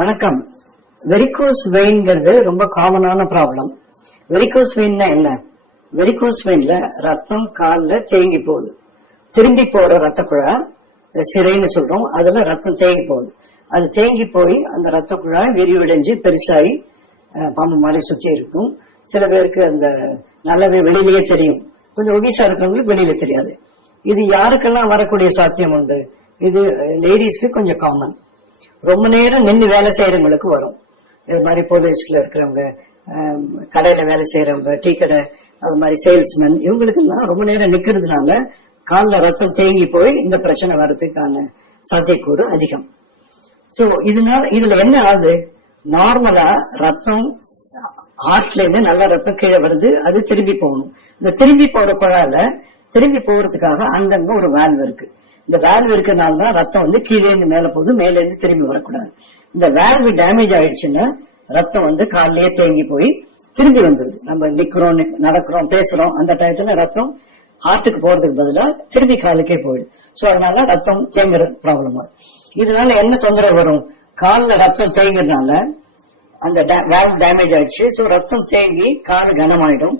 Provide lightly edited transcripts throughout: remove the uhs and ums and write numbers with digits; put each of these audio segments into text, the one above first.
வணக்கம். வெரிகோஸ் வெயின்ங்கிறது ரொம்ப காமனான ப்ராப்ளம். வெரிகோஸ் வெயின்னா என்ன? வெரிகோஸ் வெயின்ல ரத்தம் கால்ல தேங்கி போகுது. திரும்பி போற ரத்த குழாய் சிறைன்னு சொல்றோம். அதுல ரத்தம் தேங்கி போகுது. அது தேங்கி போய் அந்த ரத்த குழாய் விரிவடைஞ்சு பெருசாகி பாம்பு மாதிரி சுத்தி இருக்கும். சில பேருக்கு அந்த நல்லாவே வெளியிலேயே தெரியும். கொஞ்சம் ஒபிசா இருக்கிறவங்களுக்கு வெளியில தெரியாது. இது யாருக்கெல்லாம் வரக்கூடிய சாத்தியம் உண்டு? இது லேடிஸ்க்கு கொஞ்சம் காமன். ரொம்ப நேரம் நின்று வேலை செய்யறவங்களுக்கு வரும். இது மாதிரி போலீஸ்ல இருக்கிறவங்க, கடையில வேலை செய்யறவங்க, டீ கடை, அது மாதிரி சேல்ஸ்மேன், இவங்களுக்கெல்லாம் ரொம்ப நேரம் நிக்கிறதுனால காலில் ரத்தம் தேங்கி போய் இந்த பிரச்சனை வர்றதுக்கான சாத்தியக்கூறு அதிகம். சோ இதுல என்ன ஆகுது? நார்மலா ரத்தம் ஹார்ட்ல இருந்து நல்ல ரத்தம் கீழே வருது, அது திரும்பி போகணும். இந்த திரும்பி போற குழால திரும்பி போறதுக்காக அங்கங்க ஒரு வால்வ் இருக்கு. இந்த வால்வ் இருக்கிறதுனால தான் ரத்தம் கீழே இருந்து மேல போகுது, மேல இருந்து திரும்பி வரக்கூடாது. இந்த வால்வ் டேமேஜ் ஆயிடுச்சுன்னா ரத்தம் காலிலேயே தேங்கி போய் திரும்பி வந்துருது. நம்ம நிக்கிறோம், நடக்கிறோம், பேசுறோம், அந்த டயத்துல ரத்தம் ஹார்ட்டுக்கு போறதுக்கு பதிலா திரும்பி காலுக்கே போயிடும். சோ அதனால ரத்தம் தேங்குற ப்ராப்ளம் வரும். இதனால என்ன தொந்தரவு வரும்? காலில் ரத்தம் தேங்குறதுனால அந்த வால்வ் டேமேஜ் ஆயிடுச்சு. சோ ரத்தம் தேங்கி காலு கனமாயிடும்.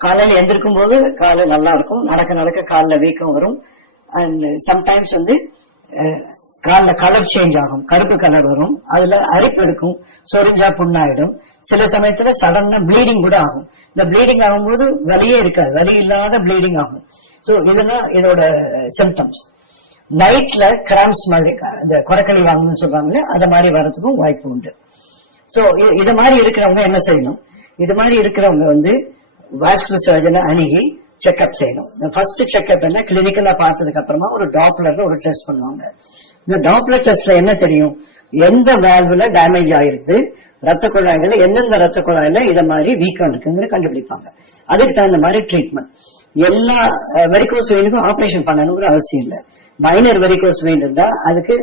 காலையில எந்திருக்கும் போது காலு நல்லா இருக்கும், நடக்க நடக்க காலில் வீக்கம் வரும். அண்ட் சம்டைம்ஸ் காலில் கலர் சேஞ்ச் ஆகும், கருப்பு கலர் வரும், அதுல அரிப்பு எடுக்கும், சொரிஞ்சா புண்ணாயிடும். சில சமயத்துல சடனா ப்ளீடிங் கூட ஆகும். இந்த ப்ளீடிங் ஆகும்போது வலியே இருக்காது, வலி இல்லாத ப்ளீடிங் ஆகும். சோ இதெல்லாம் இதோட சிம்டம்ஸ். நைட்ல கிராம்ஸ் மாதிரி இந்த குறைக்களி வாங்கணும்னு சொல்றாங்களே, அது மாதிரி வர்றதுக்கும் வாய்ப்பு உண்டு. சோ இது மாதிரி இருக்கிறவங்க என்ன செய்யணும்? இது மாதிரி இருக்கிறவங்க வாஸ்குலர் சர்ஜனை அணுகி செக்அப் செய்யணும். ஃபர்ஸ்ட் செக்அப் என்ன? கிளினிக்கலா பார்த்ததுக்கு அப்புறமா ஒரு டாப்லர்ல ஒரு டெஸ்ட் பண்ணுவாங்க. இந்த டாப்லர் டெஸ்ட்ல என்ன தெரியும்? எந்த வால்வுல டேமேஜ் ஆயிருக்கு, ரத்த குழாய்கள் எந்தெந்த ரத்த குழாயில இத மாதிரி வீக்கம் இருக்குன்னு கண்டுபிடிப்பாங்க. அதுக்கு தகுந்த மாதிரி ட்ரீட்மெண்ட். எல்லா வெரிகோஸ் வெயினுக்கும் ஆபரேஷன் பண்ணணுங்கிற அவசியம் இல்லை. மைனர் வெரிகோஸ் வெயின் இருந்தா அதுக்கு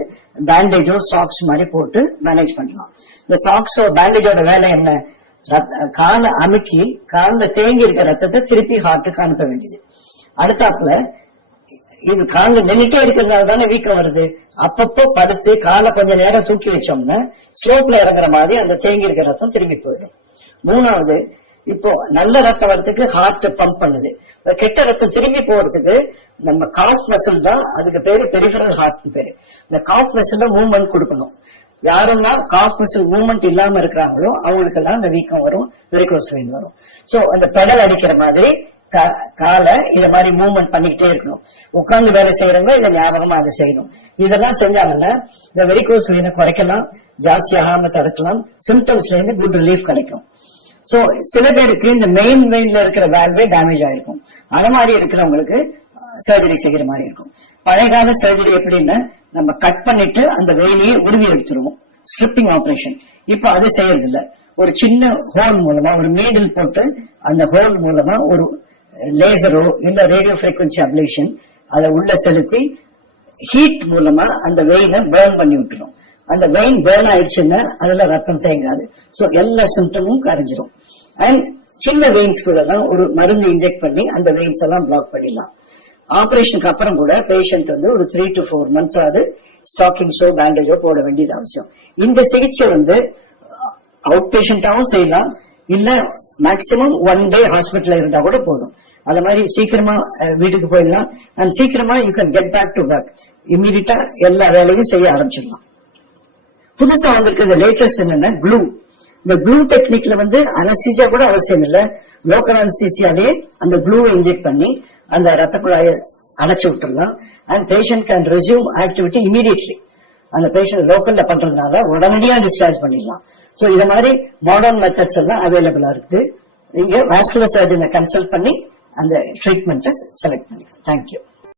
பேண்டேஜோ சாக்ஸ் மாதிரி போட்டு மேனேஜ் பண்ணலாம். இந்த சாக்ஸோ பேண்டேஜோட வேலை என்ன? காலை அமுக்கி காலில் தேங்கி இருக்க ரத்தத்தை திருப்பி ஹார்ட்டுக்கு அனுப்ப வேண்டியது. அடுத்தாப்புல இது காலில் நின்றுட்டே இருக்கிறதுனால தானே வீக்கம் வருது. அப்பப்போ படுத்து காலை கொஞ்ச நேரம் தூக்கி வச்சோம்னா ஸ்லோப்ல இறங்குற மாதிரி அந்த தேங்கி இருக்கிற ரத்தம் திரும்பி போயிடும். மூணாவது, இப்போ நல்ல ரத்தம் வரத்துக்கு ஹார்ட் பம்ப் பண்ணுது. கெட்ட ரத்தம் திரும்பி போறதுக்கு நம்ம காஃப் மசில் தான், அதுக்கு பேரு பெரிஃபரல் ஹார்ட் பேரு. இந்த காஃப் மசில் மூவ்மெண்ட் கொடுக்கணும். யாரெல்லாம் காஃப் மசில் மூவ்மெண்ட் இல்லாம இருக்கிறாங்களோ அவங்களுக்கெல்லாம் அந்த வீக்கம் வரும், வெரிகோஸ் வெயின் வரும். சோ அந்த பெடல் அடிக்கிற மாதிரி காலை இத மாதிரி மூவ்மெண்ட் பண்ணிக்கிட்டே இருக்கணும். உட்கார்ந்து வேலை செய்யறவங்க இதை ஞாபகமா அதை செய்யணும். இதெல்லாம் செஞ்சாங்கன்னா இந்த வெரிகோஸ் வெயினை குறைக்கலாம், ஜாஸ்தி ஆகாம தடுக்கலாம், சிம்டம்ஸ்ல இருந்து குட் ரிலீஃப் கிடைக்கும். சோ சில பேருக்கு இந்த மெயின் வெயின்ல இருக்கிற வால்வே டேமேஜ் ஆயிருக்கும். அது மாதிரி இருக்கிறவங்களுக்கு சர்ஜரி செய்கிற மாதிரி இருக்கும். பழைய கால சர்ஜரி எப்படின்னா நம்ம கட் பண்ணிட்டு அந்த வெயினையே உருவி எடுத்துருவோம், ஸ்ட்ரிப்பிங் ஆபரேஷன். இப்ப அது செய்யறது இல்ல. ஒரு சின்ன ஹோல் மூலமா ஒரு நீடில் போட்டு அந்த ஹோல் மூலமா ஒரு லேசரோ இல்ல ரேடியோ ஃப்ரீக்வன்சி அப்ளேஷன் அதை உள்ள செலுத்தி ஹீட் மூலமா அந்த வெயினை பேர்ன் பண்ணி விட்டுரும். அந்த வெயின் பேர்ன் ஆயிடுச்சுன்னா அதுல ரத்தம் தேங்காது. சோ எல்லா சிம்டமும் கரைஞ்சிரும். அண்ட் சின்ன வெயின்ஸ் கூட எல்லாம் ஒரு மருந்து இன்ஜெக்ட் பண்ணி அந்த வெயின்ஸ் எல்லாம் பிளாக் பண்ணிடலாம். ஆபரேஷனுக்கு அப்புறம் கூட பேஷண்ட் ஒரு 3 to 4 months ஆகுது ஸ்டாக்கிங்ஸோ பேண்டேஜோ போட வேண்டியது அவசியம். இந்த சிகிச்சை அவுட் பேஷண்டாவும் செய்யலாம், இல்ல மேக்சிமம் 1 day ஹாஸ்பிட்டல் இருந்தா கூட போதும். அது மாதிரி சீக்கிரமா வீட்டுக்கு போயிடலாம். அண்ட் சீக்கிரமா you can get back to work. இம்மீடியட்டா எல்லா வேலையும் செய்ய ஆரம்பிச்சிடலாம். புதுசா வந்திருக்கிறது லேட்டஸ்ட் என்னன்னா க்ளூ. இந்த க்ளூ டெக்னிக்ல அனஸ்தீசியா கூட அவசியம் இல்ல. லோக்கல் அனஸ்தீசியாலே அந்த க்ளூவை இன்ஜெக்ட் பண்ணி அந்த ரத்த குழாயை அடைச்சு விட்டுடலாம். And patient can resume activity immediately. அந்த பேஷண்ட் லோக்கல்ல பண்றதுனால உடனடியா டிஸ்சார்ஜ் பண்ணிடலாம். சோ இத மாதிரி மாடர்ன் மெத்தட்ஸ் எல்லாம் அவைலபிளா இருக்கு. நீங்க வாஸ்குலர் சர்ஜனை கன்சல்ட் பண்ணி அந்த ட்ரீட்மெண்ட்டை செலக்ட் பண்ணிக்கலாம். தேங்க்யூ.